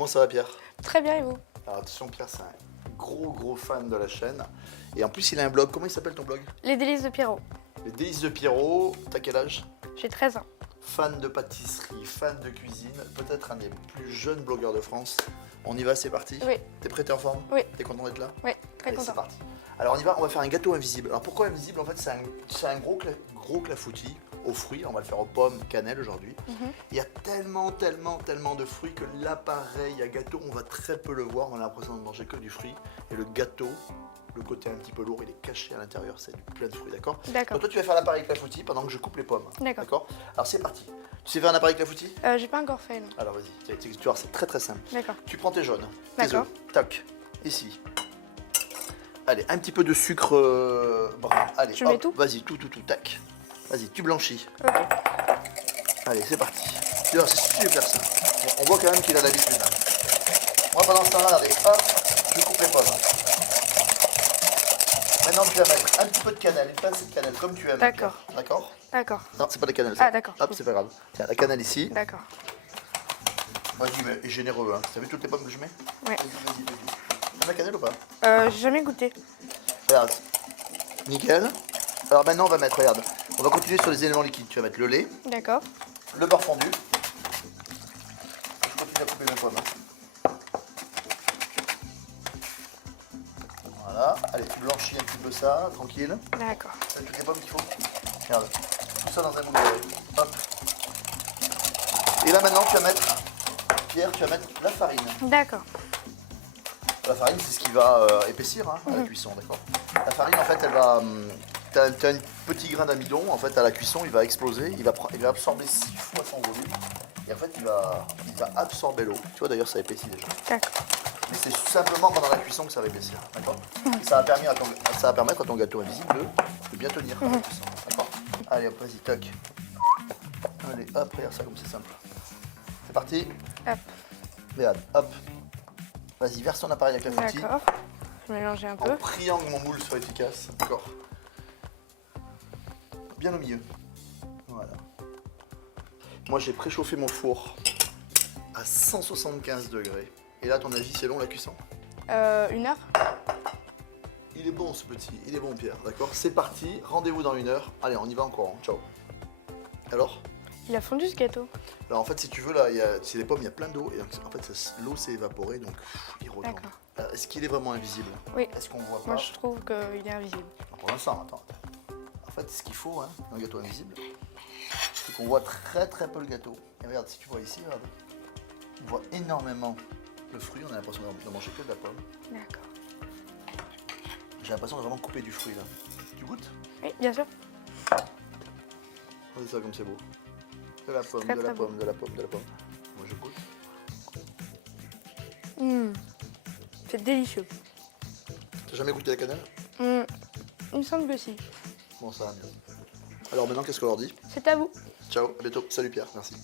Comment ça va Pierre? Très bien, et vous? Alors attention, Pierre c'est un gros fan de la chaîne. Et en plus il a un blog, comment il s'appelle ton blog? Les délices de Pierrot. Les délices de Pierrot. T'as quel âge? J'ai 13 ans. Fan de pâtisserie, fan de cuisine, peut-être un des plus jeunes blogueurs de France. On y va, c'est parti? Oui. T'es prêt, t'es en forme? Oui. T'es content d'être là? Oui, très Allez, c'est content. parti. Alors on y va, on va faire un gâteau invisible. Alors pourquoi invisible? En fait c'est un gros clafoutis aux fruits. On va le faire aux pommes, cannelle aujourd'hui. Il y a tellement de fruits que l'appareil à gâteau, on va très peu le voir. On a l'impression de manger que du fruit. Et le gâteau, le côté un petit peu lourd, il est caché à l'intérieur. C'est plein de fruits, d'accord? D'accord. Donc toi tu vas faire l'appareil clafoutis pendant que je coupe les pommes. D'accord. Alors c'est parti. Tu sais faire un appareil clafoutis? J'ai pas encore fait, non. Alors vas-y, tu vois, c'est très simple. D'accord. Tu prends tes jaunes, tes D'accord. œufs, tac, ici. Allez, un petit peu de sucre brun. Allez, Tu mets tout? Vas-y, tout, tac. Vas-y, tu blanchis. Ok. Allez, c'est parti. Tu vois, c'est super simple. On voit quand même qu'il a l'habitude. Moi, pendant ce temps-là, regardez, hop, je coupe les pommes. Maintenant, tu vas mettre un petit peu de cannelle, une pincée de cannelle, comme tu aimes. D'accord. Pierre. D'accord? D'accord. Non, c'est pas de la cannelle, ça. Ah, d'accord. Hop, c'est pas grave. Tiens, la cannelle ici. D'accord. Vas-y, mais généreux, hein. T'as vu toutes les pommes que je mets? Ouais. Vas-y. T'as la cannelle ou pas? J'ai jamais goûté. Regarde. Nickel. Alors maintenant, on va mettre, regarde, on va continuer sur les éléments liquides. Tu vas mettre le lait, D'accord. le beurre fondu. Je continue à couper mes pommes. Voilà. Allez, tu blanchis un petit peu ça, tranquille. D'accord. Tu as toutes les pommes qu'il faut. Regarde. Tout ça dans un moule de lait. Hop. Et là maintenant, tu vas mettre, Pierre, tu vas mettre la farine. D'accord. La farine, c'est ce qui va épaissir hein, à la cuisson, d'accord? La farine, en fait, elle va... T'as un petit grain d'amidon, en fait, à la cuisson, il va exploser, il va absorber 6 fois son volume. Et en fait, il va absorber l'eau. Tu vois, d'ailleurs, ça épaissit déjà. D'accord. Mais c'est simplement pendant la cuisson que ça va épaissir, d'accord? Ça va permettre à ton gâteau invisible de bien tenir à la cuisson, d'accord? Allez, hop, vas-y, toc. Allez, hop, regarde ça comme c'est simple. C'est parti. Hop. Regarde, hop. Vas-y, verse ton appareil avec la foutie. D'accord. Je vais mélanger un En peu. priant que mon moule soit efficace. D'accord. Bien au milieu. Voilà. Moi, j'ai préchauffé mon four à 175 degrés. Et là, à ton avis, c'est long la cuisson? 1 heure. Il est bon ce petit, il est bon Pierre, d'accord? C'est parti, rendez-vous dans 1 heure. Allez, on y va encore, hein. Ciao. Alors? Il a fondu ce gâteau. Alors en fait, si tu veux, là, c'est les pommes, il y a plein d'eau. Et en fait, l'eau s'est évaporée, donc il retombe. D'accord. Est-ce qu'il est vraiment invisible? Oui. Est-ce qu'on voit pas? Moi, je trouve qu'il est invisible. Pour l'instant, attends. En fait, ce qu'il faut, hein, dans un gâteau invisible, c'est qu'on voit très peu le gâteau. Et regarde, si tu vois ici, regarde, on voit énormément le fruit. On a l'impression de manger que de la pomme. D'accord. J'ai l'impression de vraiment couper du fruit là. Tu goûtes? Oui, bien sûr. Regardez ça comme c'est beau. De la pomme, Très, de la très pomme, de la pomme, de la pomme. Moi je goûte. C'est délicieux. T'as jamais goûté la cannelle? Il me semble que si. Bon, ça va mieux. Alors maintenant, qu'est-ce qu'on leur dit? C'est à vous. Ciao, à bientôt. Salut Pierre, merci.